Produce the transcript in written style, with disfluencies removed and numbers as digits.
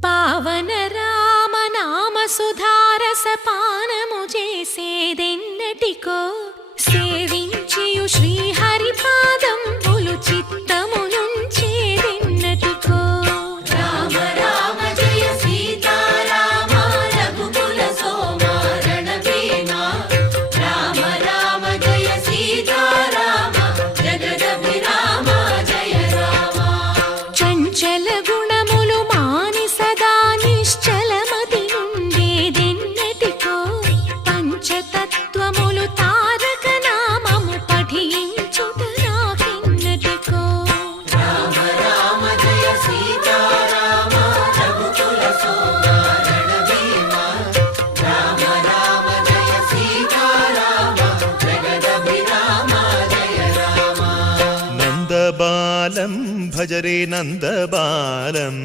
పావన రామ నామ సుధారస పానము చేసేదెన్నటికో సేవించియు శ్రీహరి పాదంబులు చిత్తమునుంచేదెన్నటికో రామ రామ జయ సీతారామ రఘుకుల సోమ రణభీమ రామ రామ జయ సీతారామ జగదభిరామ జయ రామ చంచల గుణములు మాని సదా నిశ్చలమతి నుండేదెన్నటికో పంచతత్వములు తారక నామము పఠించుట నాకెన్నటికో రామ రామ జయ సీతారామ రఘుకుల సోమ రణభీమ రామ రామ జయ సీతారామ జగదభిరామ జయ రామ నందబాలం భజరే నందబాలం